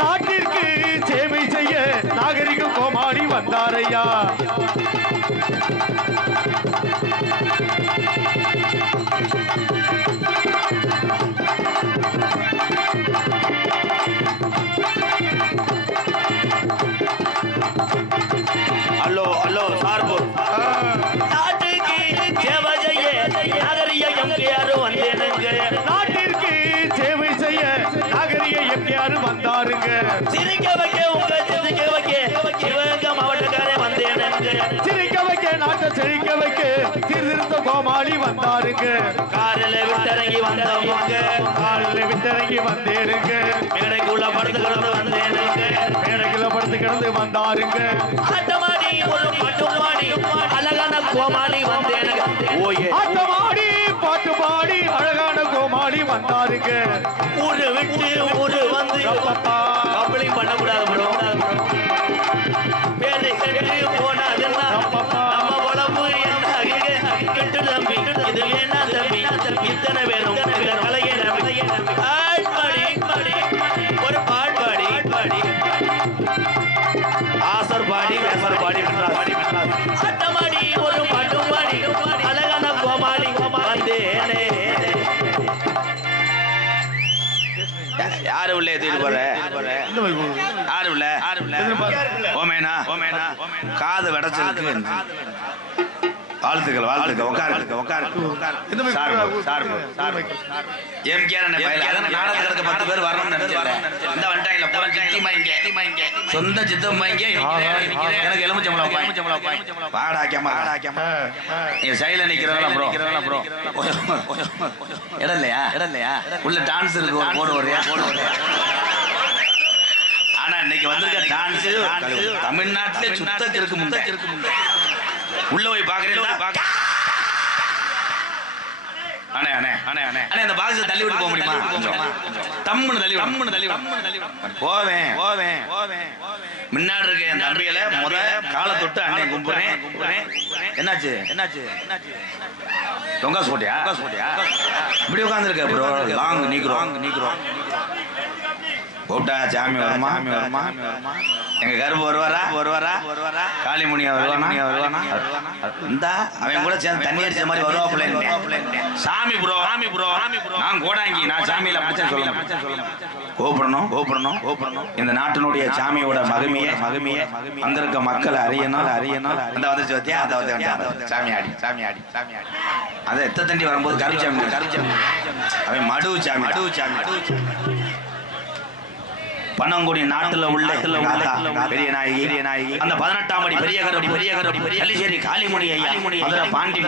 நாட்டிற்கு சேவை செய்ய நாகரிக கோமாளி வந்தாரையா. ஹலோ ஹலோ சார்பு நாட்டுக்கு சேவை செய்ய நாகரிக எம்ஜிஆர் வந்தேனுங்க. நாட்டிற்கு சேவை செய்ய நாகரிக எம்ஜிஆர் வந்தாருங்க. சிரிக்க வைக்க உங்க சிரிக்க வைக்க சிவகங்கை மாவட்டக்காரே வந்தேனுங்க. சிரிக்க வைக்க நாட்டை செழிக்க வைக்க சீர்திருத்த கோமாளி வந்தாருங்க. காரில் விட்டறங்கி வந்தவங்க காலில் விட்டறங்கி வந்தேருங்க. மேடைக்குள்ள படுத்து கிடந்து வந்தேனுங்க. மேடைக்குள்ள படுத்து கிடந்து வந்தாருங்க. ஆட்டமாடி ஒரு பட்டுமாடி அழகான கோமாளி வந்தேனுங்க. ஓயே ஆட்டமாடி பாட்டு பாடி அழகான கோமாளி வந்தாருங்க. ஊரு விட்டு ஊரு வந்து கம்பளிங் பண்ணக்கூடாது ப்ரோ. பேரு கெட்டு போனதுன்னா நம்ம உடம்பு என்ன கெட்டு தம்பி. இது வேணா தம்பி இத்தனை பேரும் கலைய நம்பி பாடி ஒரு பாடி ஆசர் பாடி வேசர் பாடி ஆட்டமாடி ஒரு பாட்டு பாடி அழகான கோமாளி வந்தேனே. யாரு உள்ள ஏத்திட்டு போற? யாரு உள்ள? ஓமேனா காது வடச்சிருக்கு. வாழ்த்துக்கள் வாழ்த்துக்கள். உட்காரு நாடகத்துக்கு 10 பேர் வரணும்னு நினைச்சேன். இந்த வண்டாயில போற சொந்த சித்தம் எனக்கு எலுமிச்சம்பளம் பாடாக்காம நீங்க சைல நிக்கிறவங்களா ப்ரோ? இடம் இல்லையா உள்ள டான்ஸ் இருக்கு போடு வரையா. ஆனா இன்னைக்கு வந்திருக்க டான்ஸ் தமிழ்நாட்டிலே சுத்தக்கு இருக்கு. உள்ள போய் பாக்குறேன். அந்த பாக்ஸ் தள்ளி விட்டு போக முடியுமா? தம்முன்னு தள்ளி போவேன். முன்னாடி இருக்க என் தம்பியில முத காலை தொட்டு அண்ணன் கும்பிடுறேன். என்னாச்சு தொங்காசு போட்டியா? இப்படி உட்காந்துருக்க ப்ரோ. லாங் நீக்கிறோம் கூப்பிட்டா சாமி வருமா? எங்க கருப்பு வருவாரா? காளிமுனியா வருவானா? இந்த அவன் கூட சேர்ந்து தண்ணி அடிச்ச மாதிரி வருவாப்புல. சாமி ப்ரோ நான் கோடாங்கி. நான் சாமியில மச்சன் சொல்லணும். கூப்பிடணும். இந்த நாட்டினுடைய சாமியோட மகிமையை அங்க இருக்க மக்களை அறியணும். அந்த வந்துச்சு வத்தியா சாமி ஆடி அதை எத்த தண்டி வரும்போது கருச்சாமி அவன் மடு சாமி. பனங்குடி நாட்டுல உள்ள பெரிய நாயகி அந்த 18ஆம் அடி பெரிய கரடி அலிசேரி காளிமுனி ஐயா அதுல பாண்டி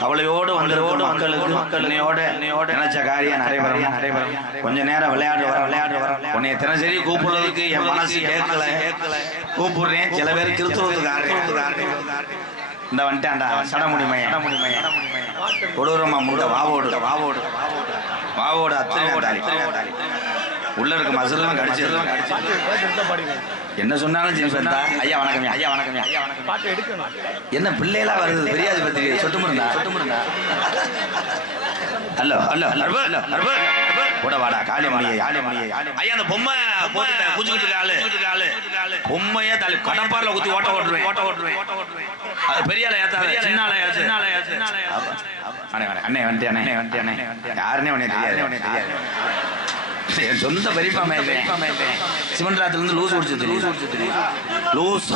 கவலையோடு வந்திருக்கோடு மக்களுக்கு நினைச்ச காரியம் நடைபெறும். கொஞ்ச நேரம் விளையாடு வர உன்னை தினசரி கூப்பிடுறதுக்கு என் மனசு கேட்கல. கூப்பிடுறேன். சில பேர் கிறிஸ்துவத்துக்கு இந்த வந்துட்டான்டா சடமுடிமைய கொடூரமா முண்ட வாவோடு அத்தனை உள்ள இருக்க மசலாம் கடிச்சு என்ன சொன்னாலும் ஐயா வணக்கம். என்ன பிள்ளைகளா வருது? பெரியாஜி பத்தி சொட்டுமுருந்தா ஹலோ கூட வாடா காளிமணியை ஐயா அந்த பொம்மை போட்டு குச்சிக்கிட்டு இருக்காளு பொம்மையா தள்ளி கடப்பாரில் குத்தி ஓட்ட ஓட்டுருவேன். பெரிய ஆளை ஏத்தாத சின்ன ஆளை அண்ணே வந்துட்டேன். யாருன்னே உனக்கு தெரியாது. என் சொந்த பெரியப்பா சிவன்ராத்துல இருந்து லூஸ் குடிச்சு லூஸ்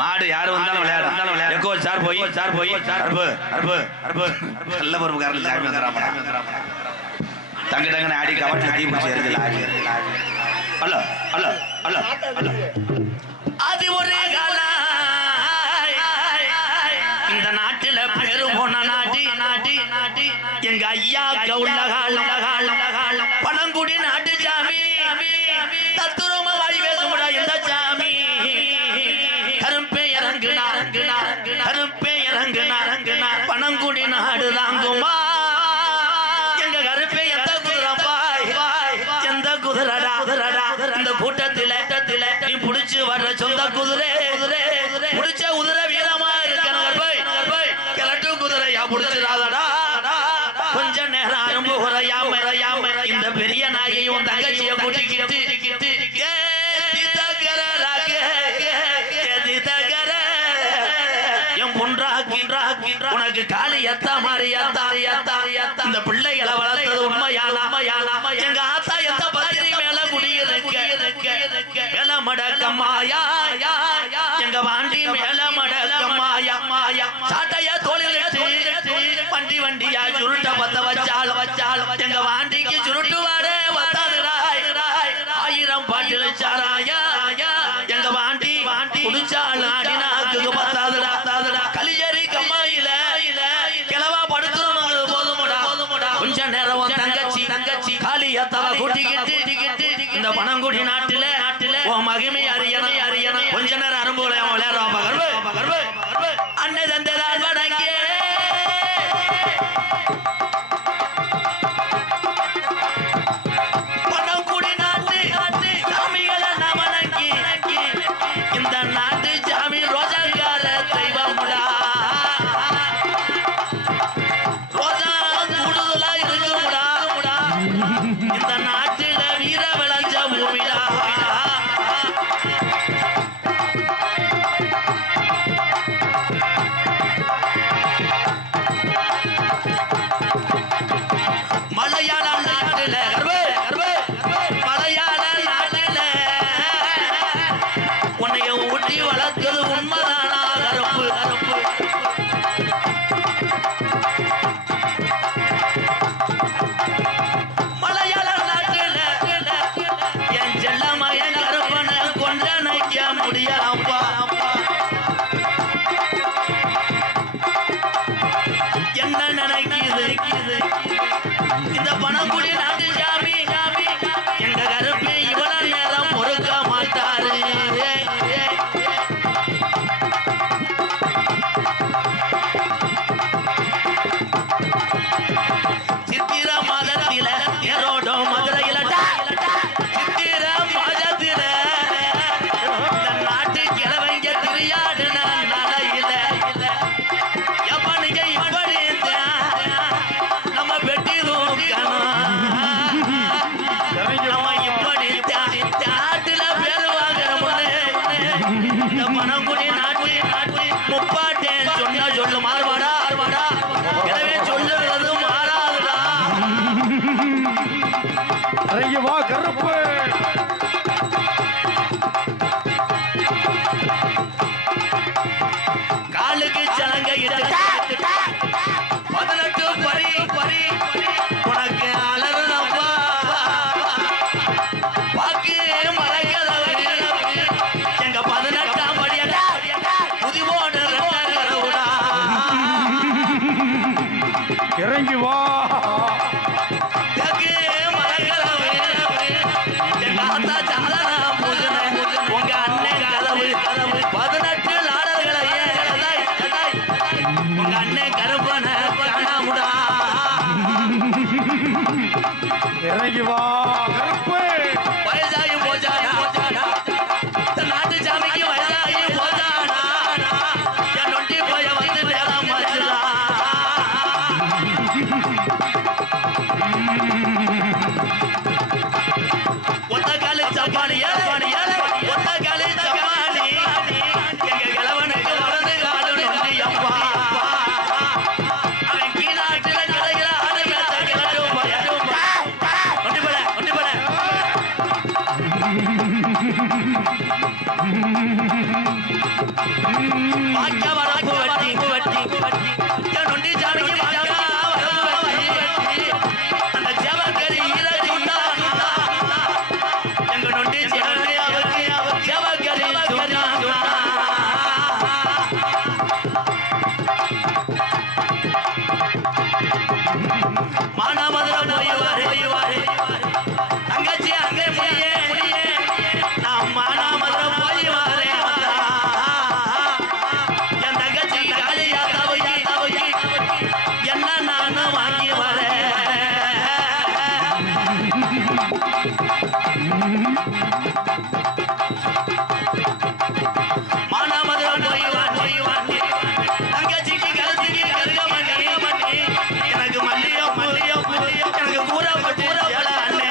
மாடு யாரு வந்தாலும் விளையாடும். சார் போய் நல்ல பொறுப்புக்காரன் சாமி வந்துடாம டங்குன்னு ஆடி கவட்டில் தீ பிடிச்சி எரிஞ்சல. ஹலோ அது ஒரு இந்த நாட்டில பேரு போன நாட்டி எங்க ஐயா பனங்குடி நாட்டு சாமி தத்துரமா வாழி பேசுமுடா இந்த சாமி. கரும்பே இறங்குனா பனங்குடி நாடு தாங்குமா. எங்க கருப்பே எந்த குதிரடா இந்த கூட்டத்தில நீ புடிச்சு வர்ற சொந்த குதிரை புடிச்ச குதிரை வீரமா இருக்கணும். கிழட்டு குதிரையா புடிச்சிடாதடா. கொஞ்ச நேரம் அரும்பு குறையாம இந்த பெரிய நாயையும் தங்கச்சி தங்கச்சிய கூட்டிக்கிட்டு உனக்கு காலி எத்தா மாதிரி இந்த பிள்ளைகளை வளர்த்தது உண்மையாலாம எங்க ஆத்தா எத்த பத்திரி மேல குடியிருக்க மேல மடக்கம்மாயா எங்க வாண்டி மேல மடக்கம்மாயா சாட்டைய தோளில் வண்டியா சுருட்ட பத்த வச்சால் எங்க வாண்டிக்கு சுருட்டு வாடே வத்தாதுடாய் 1000 பாட்டில் சாராயா எங்க வாண்டி குடிச்சால் ஆடினாக்கு பத்தாதுடா கலியரி கம்மாயில கிளவா படுத்துறது போதுமுடா கொஞ்ச நேரம் தங்கச்சி காளியத்தவ கூட்டிக்கிட்டு இந்த பனங்குடி நாட்டில உன் மகிமை அறியணும் கொஞ்ச நேரம் அரும்புகளை அவன் விளையாடுவான் அன்னை தந்தைதான் வடங்கே பனங்குடி நாட்டு சாமிகளை நமனங்கி இந்த நாட்டு சாமி ரோஜாக்கார தெய்வமுடா ரோஜா கூடுதலா இருக்குமுடா இந்த நாட்டில வீர விளைஞ்ச பூமிடா மலையாள நாட்டில உன்னைய ஊட்டி வளர்த்தது உண்மைதானா கருப்பு மலையாள நாட்டில என் செல்லமயன் கருப்பனை கொண்ட நினைக்க முடியாப்பா என்ன நினைக்குது இந்த பனங்குடி நாட்டு சாமி எங்க கருப்பு இவ்வளவு நேரம் பொறுக்க மாட்டாரு சித்திர மாதத்தில ஏரோடோ மதுரையில சித்திர மாதத்தில இந்த நாட்டு கிழவங்க திரியாடுன நலையில எப்பனுங்க இப்படி நம்ம பெட்டி நம்ம இப்படி நாட்டுல பேரு வாங்குற இந்த பனங்குடி நாட்டு முப்பாட்டேன் சொன்ன சொல்லு மாறுவாடா எனவே சொல்லுறது மாறாதுடா இறங்கி வா கருப்பு காலுக்கு சலங்க இட்டு 18 பரி உனக்கு அலறுனப்பா பாக்கு மறைக்கதவை எங்க 18ஆம் படியடா புதிவோடு ரெட்டகரவுடா இறங்கி வா தெற்கு மறைக்கதவை எங்க ஆத்தா சந்தன பூஜனை உங்க அண்ணன் கதவு 18 லாடர்களையே உங்க அண்ணன் கருப்பனை காணாமுடா இறங்கி வா கருப்பு வயசாகி போச்சானா நாட்டு சாமிக்கு வயசாகி போச்சானா என் நொண்டி போய வந்து நேரம் வச்சுடா ஒத்த காலு சப்பானி ஒத்த காலு சப்பானி எங்க கிழவனுக்கு வலது காலு நொண்டி அப்பா அவன் கீழாட்டுல கிடைக்கிற ஆடு மேத்த கிளட்டும் போய ஒண்டி போட வாக்கிய வரப்பு வெட்டி என் நொண்டி சாமிக்கு வாக்கிய வரப்பு வெட்டி அந்த ஜவக்கரி ஈரடி எங்க நொண்டி சாமி ஜவக்கரி சொன்னா மானாமதுரம் போய்வாரு தங்கச்சி அங்கே முடியே நான் மானாமதுரம் போய் வரேன் என் தங்கச்சி காளியா தவகி என்ன நானும் வாங்கி வரேன் மானாமதுரம் போய்வான் தங்கச்சிக்கு கருத்துக்கு கருகமணி எனக்கு மல்லியோ எனக்கு கூறப்பட்டு அண்ணே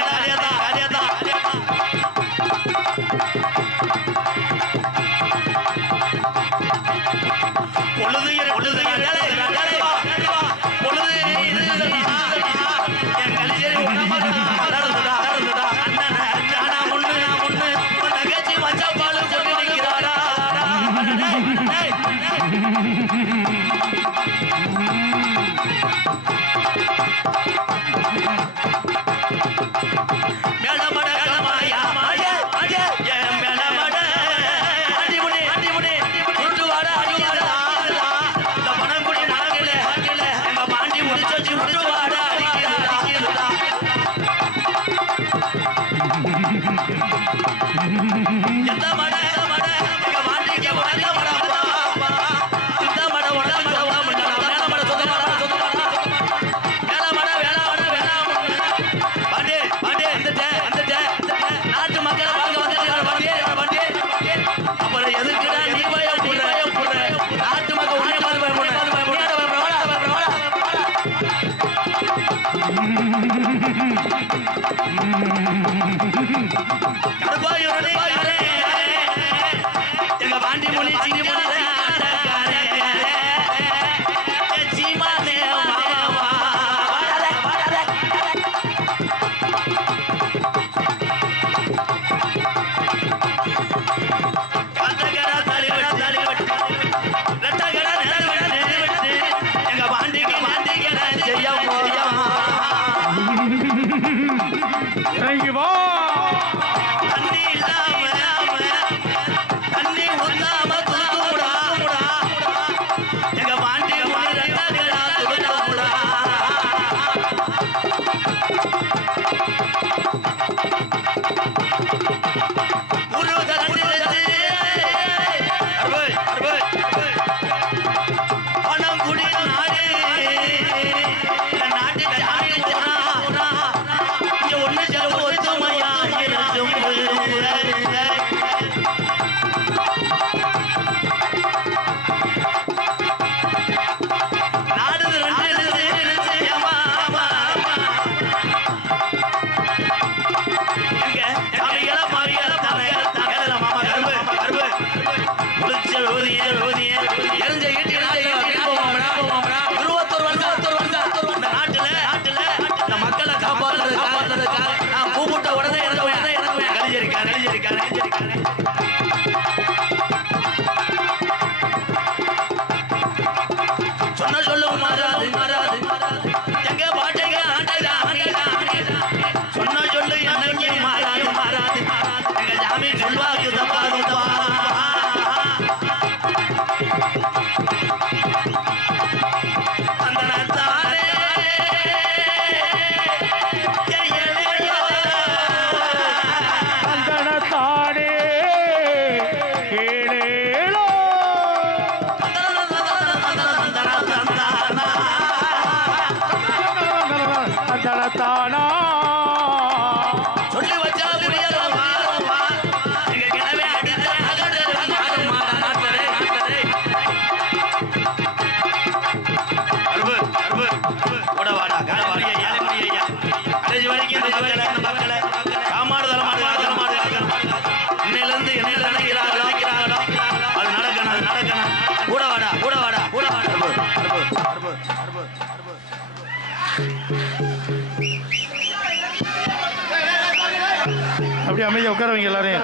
அப்படியே அமைதியா உட்காருவீங்க எல்லாரும்.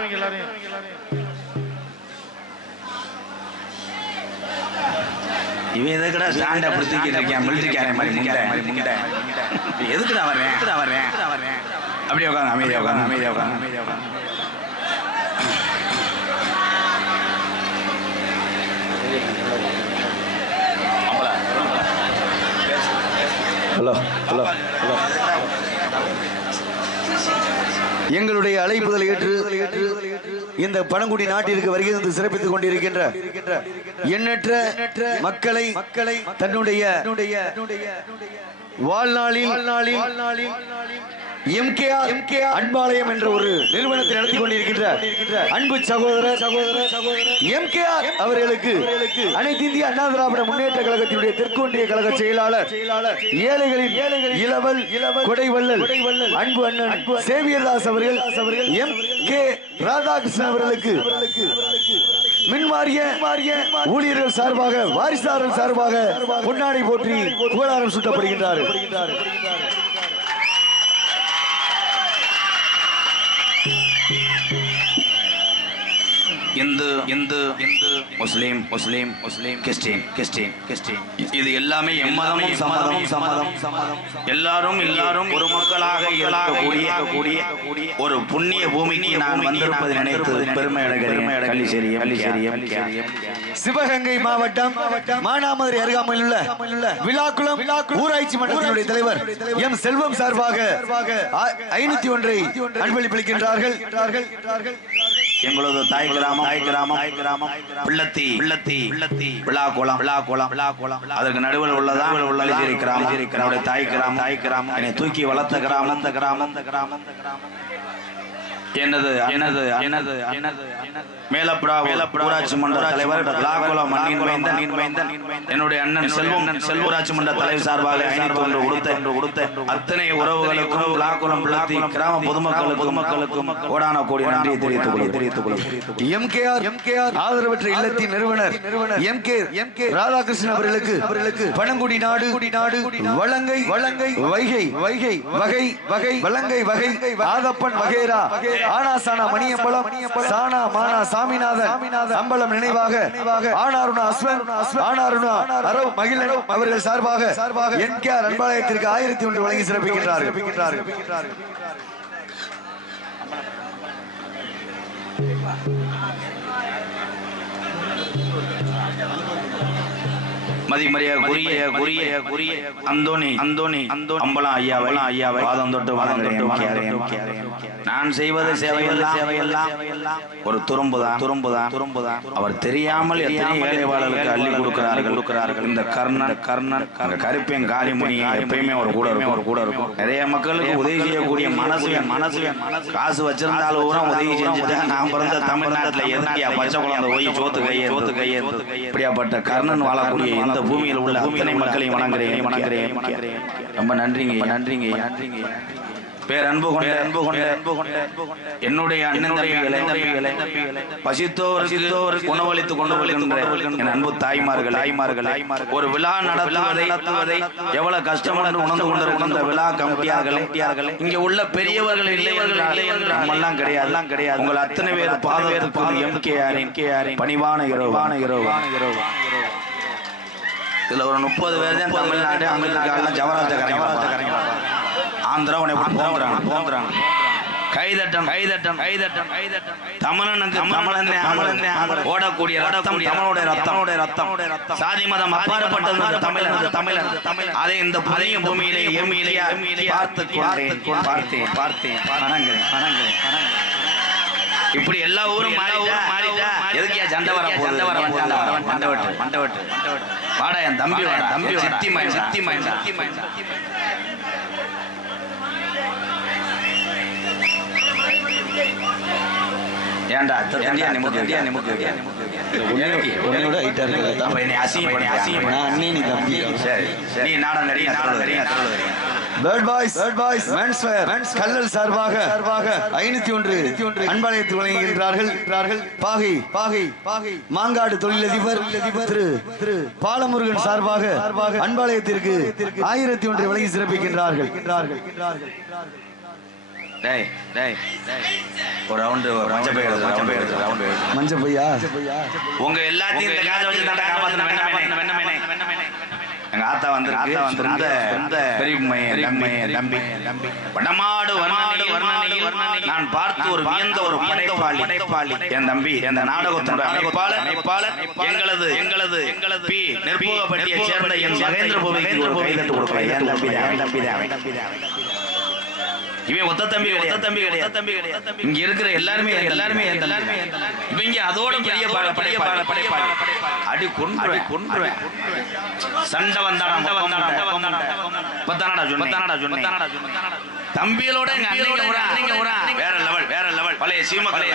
இவன் எதுக்குடா ஸ்டாண்ட் அப்படி தூக்கிட்டு இருக்கேன் மிலிட்டரிக்காரன் மாதிரி முண்டை எதுக்குடா வர்றேன் அப்படியே உட்காந்து அமைதியா உட்காந்து ஹலோ ஹலோ ஹலோ எங்களுடைய அழைப்புதல் ஏற்று இந்த பழங்குடி நாட்டிற்கு வருகை தந்து சிறப்பித்துக் கொண்டிருக்கின்ற எண்ணற்ற மக்களை தன்னுடைய வாழ்நாளில் எம்கேஆர் அன்பாலயம் என்ற ஒரு நிறுவனத்தை நடத்தி கொண்டிருக்கின்ற அன்பு சகோதரர் எம்கேஆர் அவர்களுக்கு அனைத்து இந்திய அண்ணா திராவிட முன்னேற்ற கழகத்தினுடைய தெற்கு ஒன்றிய கழக செயலாளர் ஏழைகளின் இளவல் கொடைவள்ளல் அன்பு அண்ணன் சேவியர்தாஸ் அவர்கள் எம் கே ராதாகிருஷ்ணன் அவர்களுக்கு மின்வாரிய ஊழியர்கள் சார்பாக வாரிசாளர்கள் சார்பாக பொன்னாடை போற்றி புகழாரம் சூட்டப்படுகின்றார். இந்து முஸ்லீம் கிறிஸ்டின் இது எல்லாமே எம்மதமும் சம்மதம் எல்லாரும் ஒரு மக்களாக இருக்கக்கூடிய ஒரு புண்ணிய பூமிக்கு நான் வந்திருப்பதை நினைத்து பெருமை அடைகிறேன். சிவகங்கை மாவட்டம் மானாமதுரை அருகாமையில் உள்ள விழாக்குளம் ஊராட்சி மன்றத்தினுடைய தலைவர் எம் செல்வம் சார்பாக 501 அன்பளிப்பளிக்கின்றார்கள். எங்களது தாய் கிராமம் பிள்ளத்தி விழாக்குளம் அதற்கு நடுவில் உள்ளதான் கிராமம் தாய் கிராமம் என்னை தூக்கி வளர்த்த கிராமம் எனது மேலப்புறா ஊராட்சி மன்ற தலைவர் விழாக்குளம் என்னுடைய அண்ணன் செல்வம் ஊராட்சி மன்ற தலைவர் சார்பாக 501 கொடுத்த அத்தனை உறவுகளுக்கும் விழாக்குளம் பிள்ளத்தி கிராம பொதுமக்களுக்கும் கோடான கோடி நன்றியை தெரிவித்துக் கொள்கிறேன். எம்கேஆர் ஆதரவற்ற இல்லத்தின் நிறுவனர் எம் கே ராதாகிருஷ்ணன் அவர்களுக்கு பனங்குடி நாடு வலங்கை வைகை வலங்கை வகை ஆதப்பன் வகேரா ஆனாசானா மணியம்பலம் சானா மானா சாமிநாதன் அம்பலம் நினைவாக ஆனாருணா அஸ்வன் ஆனாருணா அரவ் மகிழன் அவர்கள் சார்பாக எம்கேஆர் அன்பாலயத்திற்கு 1001 வழங்கி சிறப்பிக்கின்றார்கள். மதிமரியாதைக்குரிய அந்தோணி அம்பலம் ஐயாவை பாதம் தொட்டு வணங்குகிறேன். நான் செய்வது சேவையெல்லாம் ஒரு துரும்புதான். அவர் தெரியாமல் எத்தனை ஏழைவாளர்களுக்கு அள்ளி கொடுக்கிறார்கள். இந்த கர்ணன் கருப்பேன் காளிமணி எப்பயுமே ஒரு கூட இருக்கும். நிறைய மக்களுக்கு உதவி செய்யக்கூடிய மனசு காசு வச்சிருந்தாலும் உதவி செஞ்சுட்டு நான் பிறந்த தமிழ்நாட்டில் எதுக்கியா பச்சை குழந்தை போய் சோத்து கையே இப்படியாப்பட்ட கர்ணன் வாழக்கூடிய இந்த பூமியில் உள்ள அத்தனை மக்களையும் வணங்குகிறேன். ரொம்ப நன்றிங்க. பேரன்பு கொண்ட என்னுடைய அண்ணன் தம்பிகளை பசித்தோர் உணவளித்துக் கொண்டு என் அன்பு தாய்மார்கள் ஒரு விழா நடத்துவதை எவ்வளவு கஷ்டமான உணர்ந்து கொண்டிருக்கின்ற விழா கமிட்டியார்களே இங்க உள்ள பெரியவர்கள் நம்மெல்லாம் கிடையாது. உங்கள் அத்தனை பேர் பாதுகாப்பு எம்கேஆரின் பணிவான இரவு. இதுல ஒரு 30 பேர் தான் தமிழ்நாடு அமெரிக்கா ஜவராஜ ஆந்திரா உன்னை போன்றான் கைதட்டம் தமிழன் ஓடக்கூடிய தமிழோட ரத்தம் சாதி மதம் அப்பாற்பட்டது தமிழன் அதை இந்த புதிய பூமியிலே பார்த்தேன் இப்படி எல்லா ஊரும் மாறிட்டா எதுக்கியா சண்டை வர மண்டவட்டு வாடா என் தம்பி சித்தி ஏண்டா உன்னோட ஹைட்டா இருக்கு. என்னை அசிங்கப்படி அண்ணே நீ தம்பி. சரி நீ நாடா நடிகை bird boys men's wear Kallal சார்பாக 501 அன்பாலயத்தில் வழங்குகின்றார்கள். பாகை மாங்காடு தொழிலதிபர் திரு பாலமுருகன் சார்பாக அன்பாலயத்திற்கு 1001 வழங்கி சிறப்பிக்கின்றார்கள். ஒரு ரவுண்டு மஞ்ச பையா உங்க எல்லாத்தையும் இந்த காதை வச்சு தாண்டா காப்பாத்தணும். எங்க ஆத்தா வந்திருக்கு தம்பி வடமாடு வர்ணனையில் நான் பார்த்து ஒரு வியந்த ஒரு படைப்பாளி என் தம்பி இந்த நாடகத்தினுடைய அமைப்பாளர் எங்களது நெற்போகப்பட்டியை சேர்ந்த என் மகேந்திர பூமிக்கு ஒரு கைதட்டு கொடுக்கிறேன். என் தம்பி இவன் ஒத்த தம்பி கிடையாது. இங்க இருக்கிற எல்லாருமே இவங்க அதோட பெரிய படைப்பாளி அடி கொன்றுவேன். சண்டை வந்தாடா சொன்னேன் தம்பிகளோட எங்க அன்னைங்க வேற லெவல் பழைய சீமக்கரை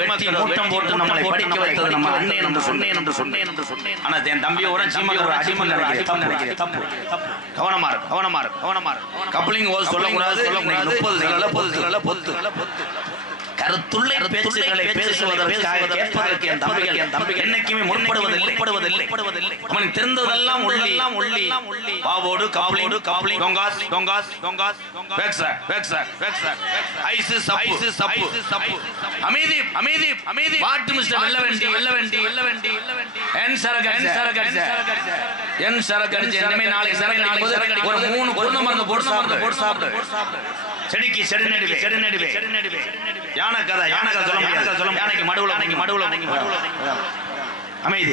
வெட்டி மூட்டம் போட்டு நம்மளை படிக்க வைத்தது நம்ம அண்ணன் என்று சொன்னேன் ஆனா என் தம்பியோட சீமக்கரை அடிமல் நினைக்கிறேன் தப்பு கவனமா இருக்கு கப்ளிங் சொல்லக்கூடாது 30 பொத்து கருத்துள்ள பேச்சுகளை பேசுவதற்காக கேட்பதற்கு என் தம்பிகள் என்னைக்குமே முற்படுவதில்லை அவனுக்கு தெரிந்ததெல்லாம் ஒள்ளி பாவோடு கப்ளிங் டொங்காஸ் ஐஸ் சப்பு அமைதி வாட்டு மிஸ்டர் வெல்ல வேண்டி என் சரக்கு என்னமே நாளை சரக்கு ஒரு 3 குருண மருந்து போட்டு சாப்பிடு செடிக்கு செடி நடுவே யானை கதை சொல்ல யானைக்கு மடுவுல அமைதி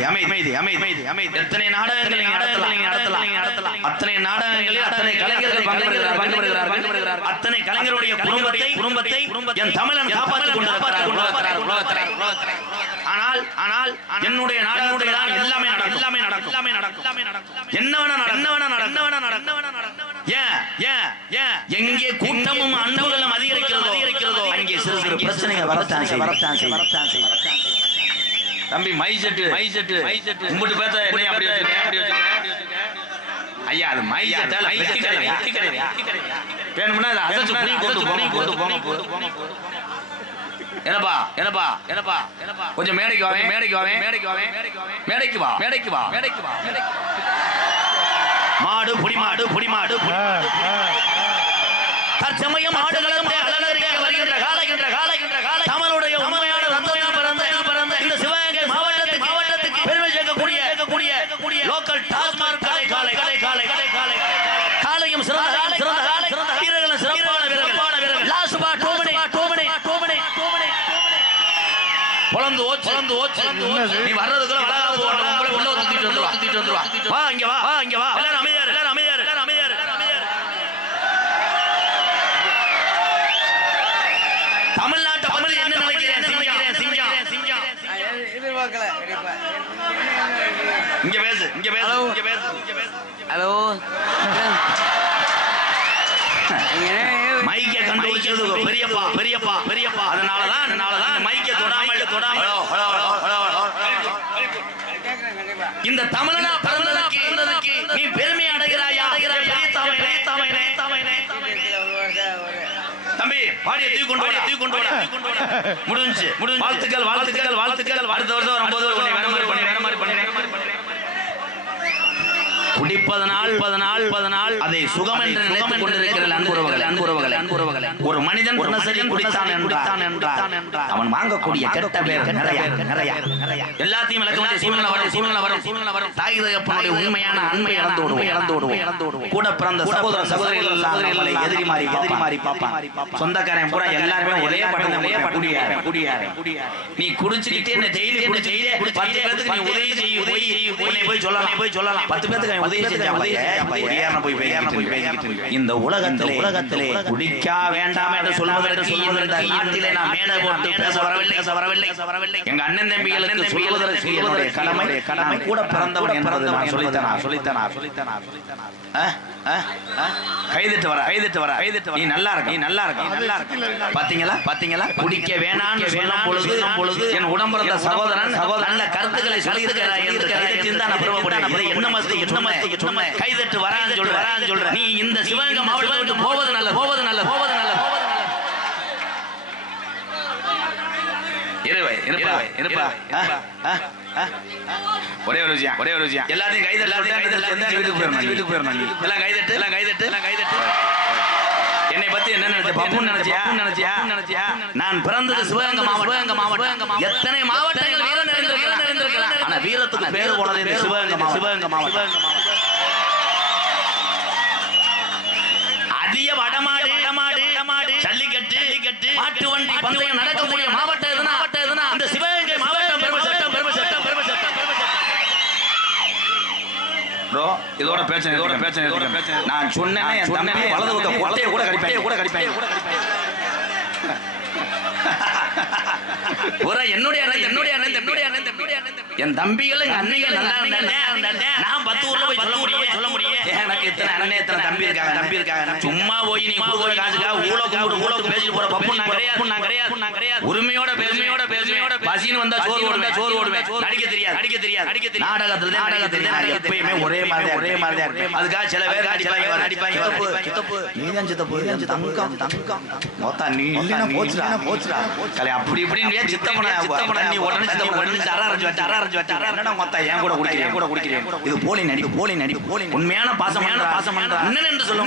எத்தனை நாடகங்களை நடத்தலாம் அத்தனை நாடகங்களில் அத்தனை கலைஞர்கள் பங்கு பெறுகிறார்கள் அத்தனை கலைஞருடைய குடும்பத்தை என் தமிழன் காப்பாற்றிக் கொண்டிருக்கிறார் ஆனால் என்னுடைய நாடகத்தில் தான் எல்லாமே நடக்கும் என்ன வேணா நடக்கும் எங்கே கூட்டமும் அன்புகளும் அதிகரிக்கிறதோ அங்கே சிறு பிரச்சனைகள் வரத்தான் தம்பி மை செட்டு கும்பிட்டு பேச என்ன அப்படி ஐயா அது மை செட்டால வெட்டி கிடையாது வேணும்னா அதை அசைச்சு போட்டு போங்க என்னப்பா கொஞ்சம் மேடைக்கு வா மாடு புடி மாடு தற்சமயம் ஆடுகளம் வருகின்ற கால தமிழுடைய உண்மையான ரத்தத்தில் பிறந்த இந்த சிவகங்கை மாவட்டத்துக்கு பெருமை சேர்க்கக்கூடிய லோக்கல் டாஸ்மாக் காலையும் சிறந்த வீரர்களும் சிறப்பான வீரர்கள் லாசுபா டோமனை பொளந்து ஓச்சு நீ வர்றதுக்குள்ள வளரா போறோம் உங்களை உள்ள சுத்திட்டு வந்துருவா வா இங்க வா எல்லாரும் அமைதியாரு தமிழ்நாட்டு தமிழ் என்ன நினைக்கிறேன் சிங்கம் எதிர்பார்க்கல இங்க பேசு ஹலோ மைக்கை கண்டுபிடிச்சது பெரியப்பா அதனாலதான் மைக்கை தொடாமல் இந்த தமிழனா பிறந்ததற்கு நீ பெருமை அடைகிறாயா தம்பி பாடிய தூக்கி கொண்டு வா முடிஞ்சு வாழ்த்துக்கள் அடுத்த வருஷம் வரும்போது குடிப்பதனால் அதை சுகம் என்று நினைத்துக் கொண்டிருக்கிற அன்புறவர்களே ஒரு மனிதன் குடித்தான் என்றால் அவன் வாங்கக்கூடிய கெட்ட பேர் நிறைய எல்லாத்தையும் சூழ்நிலை வரும் தாய் தகப்பனுடைய உண்மையான அன்பை இழந்தோடுவோம் கூட பிறந்த சகோதரர்கள் எல்லாம் எதிரி மாறி பார்ப்பான் சொந்தக்காரன் பூரா எல்லாருமே ஒரே பட்டம் நீ குடிச்சுக்கிட்டே என்ன டெய்லி 10 பேருக்கு நீ உதவி செய்ய போய் சொல்லலாம் 10 பேருக்கு இந்த உலகத்திலே குடிக்க வேண்டாம் என்று சொல்வதற்கு இந்த நாட்டிலே நான் மேடை போட்டு பேச வரவில்லை எங்க அண்ணன் தம்பிகளுக்கு சொல்வதற்கு என்னுடைய கடமை கூட பிறந்தவன் என்பதை நான் சொல்லித்தனா கைதிட்டு வர நீ நல்லா இருக்க பாத்தீங்களா குடிக்க வேணாம்னு சொல்லும் பொழுது என் உடம்பிறந்த சகோதரன் நல்ல கருத்துக்களை சொல்லியிருக்கிறார் என்று கைதட்டில் தான் நான் பெருமைப்படுகிறேன். இதை என்ன மஸ்திக்கு சொன்ன கைதட்டு வரான்னு சொல்ற நீ இந்த சிவகங்கை மாவட்டத்தை விட்டு போவது நல்லது ஒரே ஒரு விஷயம் எல்லாத்தையும் வீட்டுக்கு போயிடணும் எல்லாம் கைதட்டு என்னை பத்தி என்ன நினைச்ச பப்புன்னு நினைச்சியா நான் பிறந்தது சிவகங்கை மாவட்டம் எத்தனை மாவட்டங்கள் வீரன் இருந்திருக்கலாம் ஆனா வீரத்துக்கு பேர் போனது சிவகங்கை மாவட்டம் அதிக வடமாடு ஜல்லிக்கட்டு மாட்டு வண்டி பந்தயம் நடக்கக்கூடிய மாவட்டம் எதுனா அந்த சிவகங்கை மாவட்டம் பெருமை சட்டம் ப்ரோ இதோட பிரச்சனை நான் சொன்னேன்னா என் தம்பி வலது பக்கம் கொட்டையை கூட கடிப்பேன் என்னுடைய அண்ணன் என் தம்பிகள் எங்க அன்னைகள் நல்லா இருந்தானே நான் 10 ஊர்ல போய் சொல்ல முடியும் எனக்கு இத்தனை அண்ணன் இத்தனை தம்பி இருக்காங்க சும்மா போய் நீ கொடுக்குற காசுக்காக ஊழக்கு பேசிட்டு போற பப்பு நான் கிடையாது உரிமையோட பசின்னு வந்தா சோறு ஓடுவேன் நடிக்க தெரியாது நாடகத்துல எப்பயுமே ஒரே மாதிரி அதுக்காக சில பேர் நடிப்பாங்க நீதான் சித்தப்பு தங்கம் மொத்தம் நீ இல்லைன்னா போச்சுடா கலை அப்படி இப்படின்னு சித்தப்பன நீ உடனே சித்தப்பன அரைஞ்சு வச்சா என்னடா மொத்தம் ஏன் கூட குடிக்கிறேன் இது போலி நடிப்பு உண்மையான பாசம் அண்ணன் என்று சொல்ல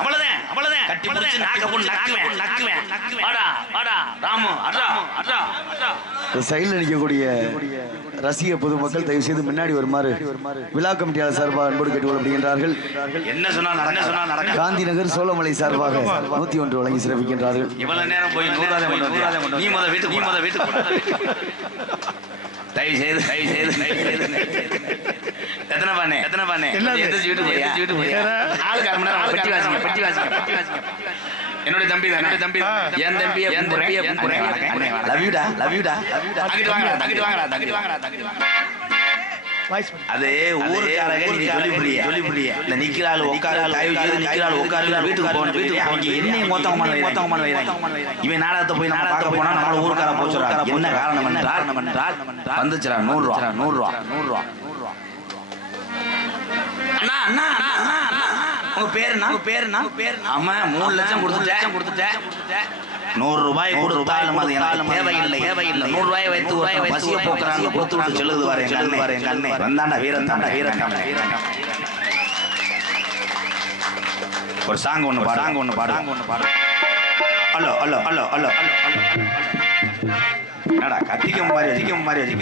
அவ்வளவுதான் கட்டி பிடிச்சு நக்குவேன் வாடா ராமு அடா சைடில் நிற்கக்கூடிய ரசிக பொதுமக்கள் தயவு செய்து முன்னாடி வருமாறு விழா கமிட்டியாளர் சார்பாக அன்போடு கேட்டுக்கொள்ளப்படுகின்றார்கள். என்ன சொன்னா நடக்க காந்தி நகர் சோழமலை சார்பாக 101 வழங்கி சிறப்பிக்கின்றார்கள். இவ்வளவு நேரம் போய் நீ முத வீட்டுக்கு தயவு செய்து எத்தனை பண்ணு வீட்டுக்கு ஆளுக்கு 1/2 மணி நேரம் பெட்டி வாசிங்க என்னோட தம்பி என் தம்பியை லவ் யூடா அங்கிட்டு வாங்கடா அது ஊருக்காரங்க நீ சொல்லி புரிய இந்த நிக்கிறாள் உட்காரு வீட்டுக்கு போகணும் என்ன மொத்தமான இவன் நாடகத்தை போய் போனா நம்மள ஊருக்கார போச்சுறாங்க என்ன காரணம் என்றால் வந்துச்சுடா 100 ரூபா அண்ணா உங்க பேருனா ஆமா 3 லட்சம் கொடுத்துட்டேன் 100 ரூபாய் கொடுத்தாலும் அது எனக்கு தேவையில்லை 100 ரூபாய் வைத்து பசிய போக்குறான்னு கொடுத்து விட்டு செல்லுது வர எங்க அண்ணே வந்தாண்டா வீரன் ஒரு சாங் ஒன்று பாடு ஹலோ என்னடா கத்திக்க மாதிரி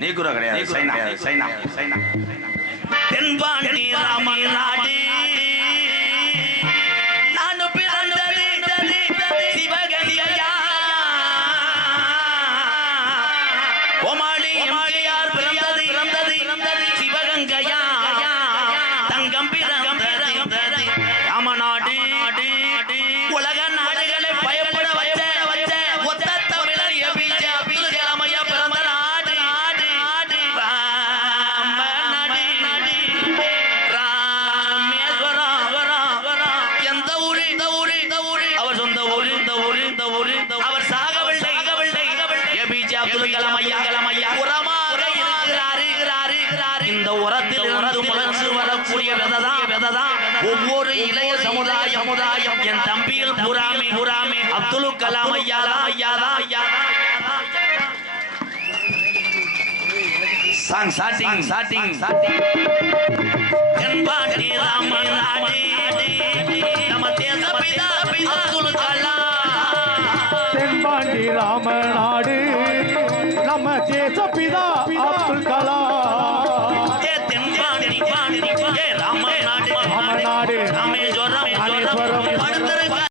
நீ கூட கிடையாது சைனா தென்பாண்டி ராமநாடு நானும் பிறந்தது சிவகங்கையா கோமாளி எம்ஜிஆர் பிறந்தது சிவகங்கையா தங்கம் பிறந்தது ராமநாடு உலக நாடுகளை பயப்பட வச்ச ஒத்த தமிழர் ஏபிஜே அப்துல் கலாம் ஐயா பிறந்த நாடு அவர் சாகவில்லை ஏபிஜே அப்துல் கலாம் ஐயா உரமாக இருக்கிறாரு இந்த உரத்தில் இருந்து முளைச்சு வரக்கூடிய விதைதான் ஒவ்வொரு இளைய சமுதாயம் என் தம்பியில் புறாமே அப்துல் கலாம் ஐயா சாட்டிங் என்பாண்டி ராமநாடு